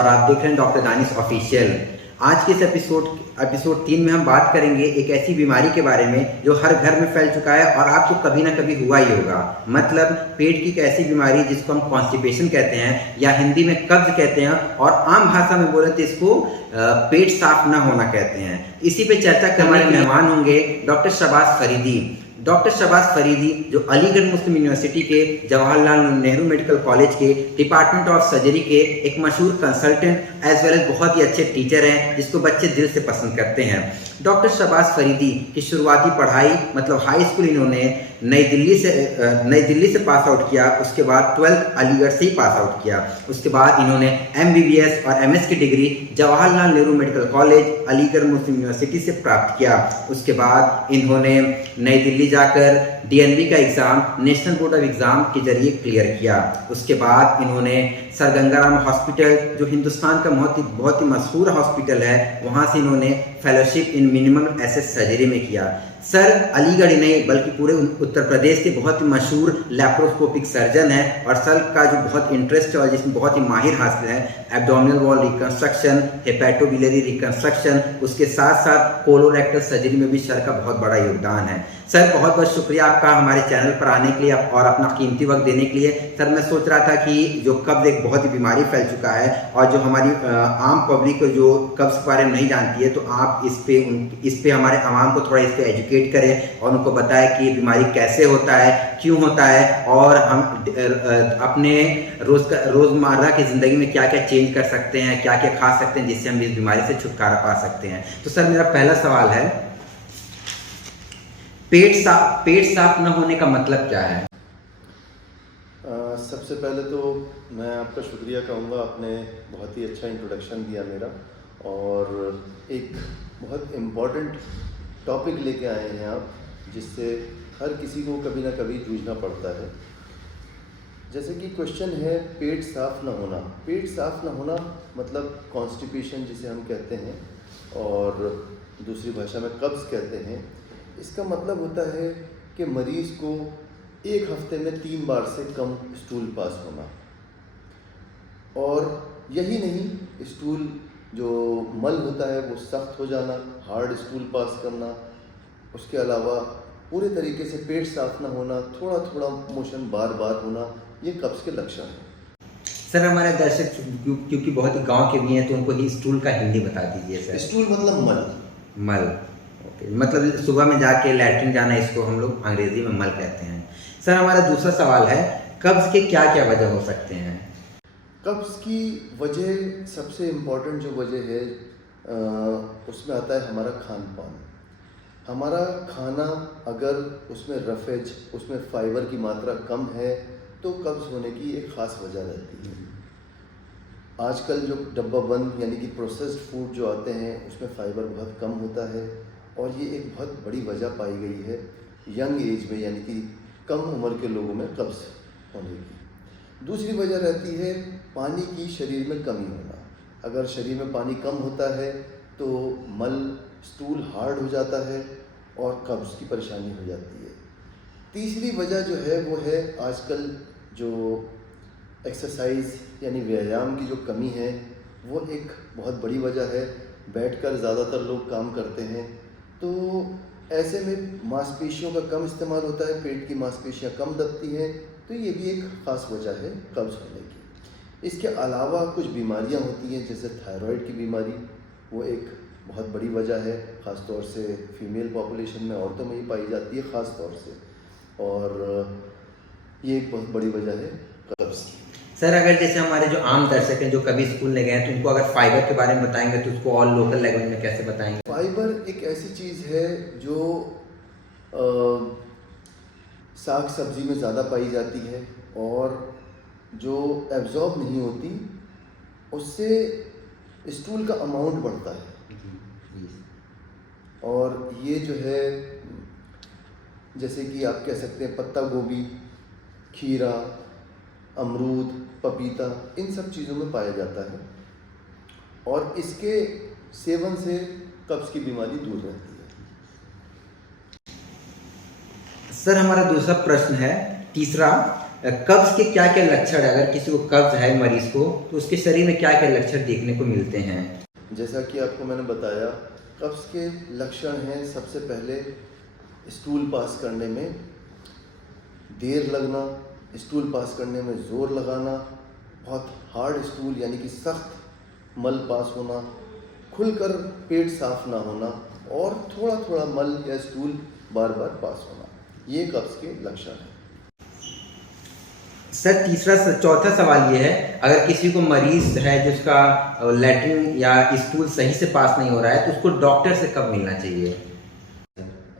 और आप देख रहे हैं डॉक्टर दानिश ऑफिशियल। आज के इस एपिसोड 3 में हम बात करेंगे एक ऐसी बीमारी के बारे में जो हर घर में फैल चुका है और आपको कभी ना कभी हुआ ही होगा। मतलब पेट की एक ऐसी बीमारी जिसको हम कॉन्स्टिपेशन कहते हैं या हिंदी में कब्ज कहते हैं और आम भाषा में बोले तो इसको पेट साफ ना होना कहते हैं। इसी पे चर्चा करने हमारे मेहमान होंगे डॉक्टर शहबाज फरीदी। डॉक्टर शहबाज फरीदी जो अलीगढ़ मुस्लिम यूनिवर्सिटी के जवाहरलाल नेहरू मेडिकल कॉलेज के डिपार्टमेंट ऑफ सर्जरी के एक मशहूर कंसल्टेंट एज वेल एज बहुत ही अच्छे टीचर हैं जिसको बच्चे दिल से पसंद करते हैं। डॉक्टर शहबाज फरीदी की शुरुआती पढ़ाई मतलब हाई स्कूल इन्होंने नई दिल्ली से पास आउट किया। उसके बाद 12th अलीगढ़ से ही पास आउट किया। उसके बाद इन्होंने MBBS और MS की degree Jawaharlal Nehru medical college Aligarh Muslim university से प्राप्त किया। उसके बाद इन्होंने नई दिल्ली जाकर DNB का exam national board of exam के जरिए क्लियर किया। उसके बाद इन्होंने सर गंगाराम हॉस्पिटल जो हिंदुस्तान का बहुत ही मशहूर हॉस्पिटल है वहाँ से इन्होंने fellowship in minimum access surgery में किया। सर अलीगढ़ ही नहीं बल्कि पूरे उत्तर प्रदेश के बहुत ही मशहूर लैप्रोस्कोपिक सर्जन है और सर का जो बहुत इंटरेस्ट है और जिसमें बहुत ही माहिर हासिल है abdominal wall reconstruction, hepatobiliary reconstruction, उसके साथ साथ कोलोरेक्टल सर्जरी में भी सर का बहुत बड़ा योगदान है। सर बहुत बहुत शुक्रिया आपका हमारे चैनल पर आने के लिए और अपना कीमती वक्त देने के लिए। सर मैं सोच रहा था कि जो कब्ज एक बहुत ही बीमारी फैल चुका है और जो हमारी आम पब्लिक जो कब्ज के बारे में नहीं जानती है तो आप इस पे हमारे आवाम को थोड़ा इस पे एजुकेट करें और उनको बताएं कि ये बीमारी कैसे होता है, क्यों होता है और हम अपने रोज़मर्रा की ज़िंदगी में क्या क्या चेंज कर सकते हैं, क्या क्या खा सकते हैं जिससे हम इस बीमारी से छुटकारा पा सकते हैं। तो सर मेरा पहला सवाल है पेट साफ न होने का मतलब क्या है? सबसे पहले तो मैं आपका शुक्रिया कहूँगा, आपने बहुत ही अच्छा इंट्रोडक्शन दिया मेरा और एक बहुत इम्पॉर्टेंट टॉपिक लेके आए हैं आप जिससे हर किसी को कभी ना कभी जूझना पड़ता है। जैसे कि क्वेश्चन है पेट साफ ना होना। पेट साफ ना होना मतलब कॉन्स्टिपेशन जिसे हम कहते हैं और दूसरी भाषा में कब्ज़ कहते हैं। इसका मतलब होता है कि मरीज़ को एक हफ्ते में 3 बार से कम स्टूल पास होना और यही नहीं, स्टूल जो मल होता है वो सख्त हो जाना, हार्ड स्टूल पास करना, उसके अलावा पूरे तरीके से पेट साफ ना होना, थोड़ा थोड़ा मोशन बार बार होना, ये कब्ज़ के लक्षण हैं। सर हमारे दर्शक क्योंकि बहुत ही गांव के भी हैं तो उनको ही स्टूल का हिंदी बता दीजिए सर। स्टूल मतलब मल। ओके, मतलब सुबह में जाके लैट्रिन जाना, इसको हम लोग अंग्रेजी में मल कहते हैं। सर हमारा दूसरा सवाल है कब्ज़ के क्या क्या वजह हो सकते हैं? कब्ज़ की वजह सबसे इम्पॉर्टेंट जो वजह है उसमें आता है हमारा खान पान। हमारा खाना अगर उसमें रफेज, उसमें फ़ाइबर की मात्रा कम है तो कब्ज़ होने की एक ख़ास वजह रहती है। आजकल जो डब्बा बंद यानी कि प्रोसेस्ड फूड जो आते हैं उसमें फ़ाइबर बहुत कम होता है और ये एक बहुत बड़ी वजह पाई गई है यंग एज में यानी कि कम उम्र के लोगों में कब्ज़ होने की। दूसरी वजह रहती है पानी की शरीर में कमी होना। अगर शरीर में पानी कम होता है तो मल, स्टूल हार्ड हो जाता है और कब्ज़ की परेशानी हो जाती है। तीसरी वजह जो है वो है आजकल जो एक्सरसाइज यानी व्यायाम की जो कमी है वो एक बहुत बड़ी वजह है। बैठकर ज़्यादातर लोग काम करते हैं तो ऐसे में मांसपेशियों का कम इस्तेमाल होता है, पेट की मांसपेशियां कम दबती हैं, तो ये भी एक ख़ास वजह है कब्ज़ होने की। इसके अलावा कुछ बीमारियां होती हैं जैसे थायराइड की बीमारी, वो एक बहुत बड़ी वजह है, ख़ास तौर से फीमेल पॉपुलेशन में, औरतों में ही पाई जाती है ख़ास तौर से, और ये एक बहुत बड़ी वजह है कब्ज़ की। सर अगर जैसे हमारे जो आम दर्शक हैं जो कभी स्कूल नहीं गए हैं तो उनको अगर फाइबर के बारे में बताएंगे तो उसको और लोकल लैंग्वेज में कैसे बताएंगे? फाइबर एक ऐसी चीज़ है जो साग सब्जी में ज़्यादा पाई जाती है और जो एब्जॉर्ब नहीं होती उससे स्टूल का अमाउंट बढ़ता है। और ये जो है जैसे कि आप कह सकते हैं पत्ता गोभी, खीरा, अमरूद, पपीता, इन सब चीज़ों में पाया जाता है और इसके सेवन से कब्ज़ की बीमारी दूर रहती है। सर हमारा दूसरा प्रश्न है तीसरा कब्ज के क्या क्या लक्षण है? अगर किसी को कब्ज है मरीज को, तो उसके शरीर में क्या क्या लक्षण देखने को मिलते हैं? जैसा कि आपको मैंने बताया, कब्ज़ के लक्षण हैं, सबसे पहले स्टूल पास करने में देर लगना, स्टूल पास करने में ज़ोर लगाना, बहुत हार्ड स्टूल यानी कि सख्त मल पास होना, खुलकर पेट साफ ना होना और थोड़ा थोड़ा मल या स्टूल बार बार पास होना, ये कब्ज़ के लक्षण हैं। सर चौथा सवाल ये है, अगर किसी को मरीज है जिसका लैट्रिन या स्टूल सही से पास नहीं हो रहा है, तो उसको डॉक्टर से कब मिलना चाहिए?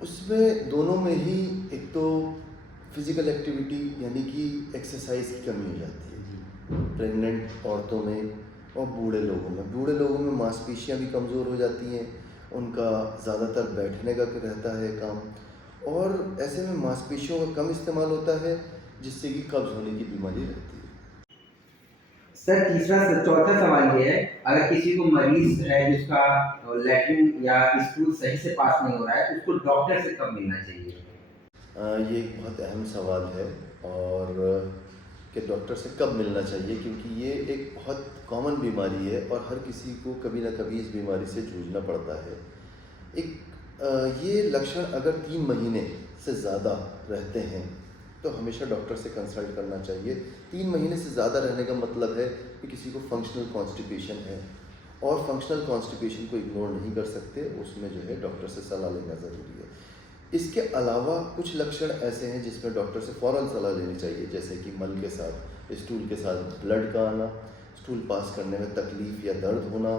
उसमें दोनों में ही एक तो फिज़िकल एक्टिविटी यानी कि एक्सरसाइज की कमी हो जाती है प्रेग्नेंट औरतों में और बूढ़े लोगों में। बूढ़े लोगों में मांसपेशियां भी कमज़ोर हो जाती हैं, उनका ज़्यादातर बैठने का रहता है काम, और ऐसे में मांसपेशियों का कम इस्तेमाल होता है, जिससे कि कब्ज़ होने की बीमारी रहती है। सर चौथा सवाल ये है, अगर किसी को मरीज है जिसका लैट्रिन या स्टूल सही से पास नहीं हो रहा है, तो उसको डॉक्टर से कब मिलना चाहिए? ये एक बहुत अहम सवाल है, और कि डॉक्टर से कब मिलना चाहिए, क्योंकि ये एक बहुत कॉमन बीमारी है और हर किसी को कभी ना कभी इस बीमारी से जूझना पड़ता है। ये लक्षण अगर 3 महीने से ज़्यादा रहते हैं तो हमेशा डॉक्टर से कंसल्ट करना चाहिए। 3 महीने से ज़्यादा रहने का मतलब है कि किसी को फंक्शनल कॉन्स्टिपेशन है, और फंक्शनल कॉन्स्टिपेशन को इग्नोर नहीं कर सकते, उसमें जो है डॉक्टर से सलाह लेना ज़रूरी है। इसके अलावा कुछ लक्षण ऐसे हैं जिसमें डॉक्टर से फ़ौरन सलाह लेनी चाहिए, जैसे कि मल के साथ स्टूल के साथ ब्लड का आना, स्टूल पास करने में तकलीफ़ या दर्द होना,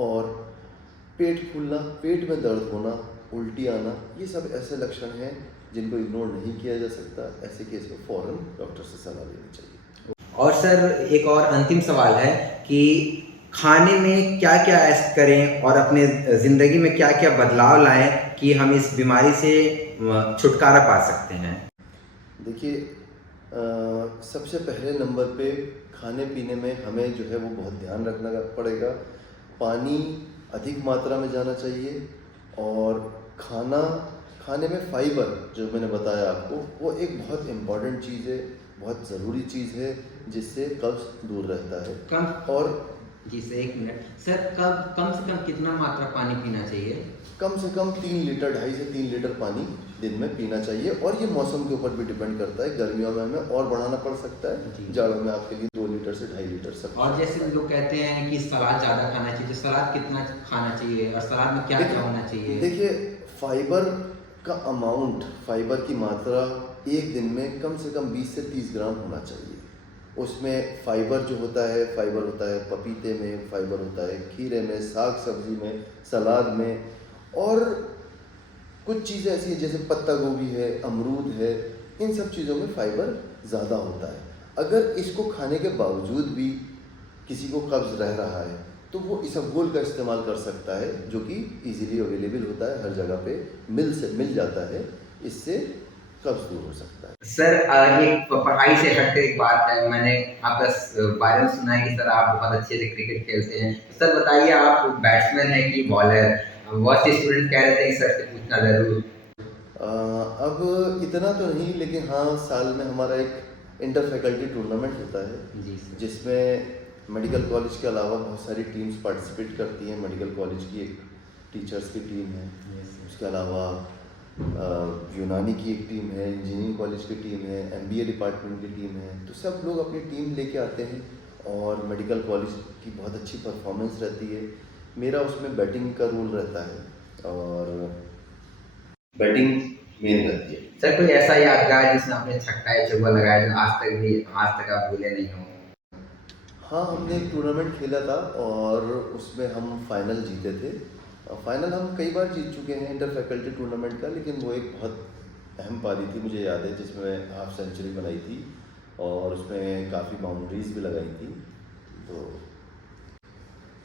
और पेट फूलना, पेट में दर्द होना, उल्टी आना, ये सब ऐसे लक्षण हैं जिनको इग्नोर नहीं किया जा सकता। ऐसे केस में फ़ौरन डॉक्टर से सलाह लेनी चाहिए। और सर एक और अंतिम सवाल है कि खाने में क्या क्या ऐसा करें और अपने ज़िंदगी में क्या क्या बदलाव लाएं कि हम इस बीमारी से छुटकारा पा सकते हैं? देखिए, सबसे पहले नंबर पे खाने पीने में हमें जो है वो बहुत ध्यान रखना पड़ेगा। पानी अधिक मात्रा में जाना चाहिए, और खाने में फाइबर, जो मैंने बताया आपको, वो एक बहुत इम्पॉर्टेंट चीज़ है, बहुत ज़रूरी चीज़ है, जिससे कब्ज़ दूर रहता है। कम और जी सर, 1 मिनट सर, कम से कम कितना मात्रा पानी पीना चाहिए? कम से कम 3 लीटर, 2.5 से 3 लीटर पानी दिन में पीना चाहिए, और ये मौसम के ऊपर भी डिपेंड करता है। गर्मियों में हमें और बढ़ाना पड़ सकता है, जाड़ों में आपके लिए 2 लीटर से 2.5 लीटर सब। और जैसे लोग कहते हैं कि सलाद ज़्यादा खाना चाहिए, तो सलाद कितना खाना चाहिए और सलाद में क्या क्या होना चाहिए? देखिए, फाइबर का अमाउंट, फाइबर की मात्रा एक दिन में कम से कम 20 से 30 ग्राम होना चाहिए। उसमें फाइबर जो होता है, फाइबर होता है पपीते में, फाइबर होता है खीरे में, साग सब्जी में, सलाद में, और कुछ चीज़ें ऐसी हैं जैसे पत्ता गोभी है, अमरूद है, इन सब चीज़ों में फाइबर ज़्यादा होता है। अगर इसको खाने के बावजूद भी किसी को कब्ज़ रह रहा है, तो वो इसबगोल का इस्तेमाल कर सकता है, जो कि इजीली अवेलेबल होता है, हर जगह पे मिल जाता है। इससे कब्ज़ दूर हो सकता है। सर एक पढ़ाई से हटके एक बात है, मैंने आपका बारे में सुना है कि सर आप बहुत अच्छे से क्रिकेट खेलते हैं। तो सर बताइए, आप बैट्समैन हैं कि बॉलर? बहुत से स्टूडेंट कह रहे थे कि सर से पूछना ज़रूर। अब इतना तो नहीं, लेकिन हाँ, साल में हमारा एक इंटर फैकल्टी टूर्नामेंट होता है, जी सर। जिसमें मेडिकल कॉलेज के अलावा बहुत सारी टीम्स पार्टिसिपेट करती हैं। मेडिकल कॉलेज की एक टीचर्स की टीम है, उसके अलावा यूनानी की एक टीम है, इंजीनियरिंग कॉलेज की टीम है, MBA डिपार्टमेंट की टीम है। तो सब लोग अपनी टीम लेके आते हैं, और मेडिकल कॉलेज की बहुत अच्छी परफॉर्मेंस रहती है। मेरा उसमें बैटिंग का रोल रहता है, और बैटिंग मेन रहती है। सर कोई ऐसा यादगार जिसमें आपने छक्का या चौका लगाया जो आज तक आप भूले नहीं हो? हाँ, हमने एक टूर्नामेंट खेला था, और उसमें हम फाइनल जीते थे। फाइनल हम कई बार जीत चुके हैं इंटर फैकल्टी टूर्नामेंट का, लेकिन वो एक बहुत अहम पारी थी, मुझे याद है, जिसमें हाफ सेंचुरी बनाई थी, और उसमें काफ़ी बाउंड्रीज भी लगाई थी। तो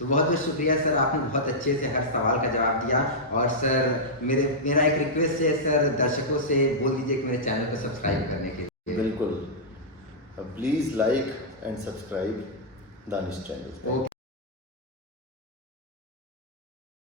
बहुत बहुत शुक्रिया सर, आपने बहुत अच्छे से हर सवाल का जवाब दिया। और सर मेरा एक रिक्वेस्ट है सर, दर्शकों से बोल दीजिए कि मेरे चैनल को सब्सक्राइब करने के लिए। बिल्कुल, please like and subscribe Danish channel.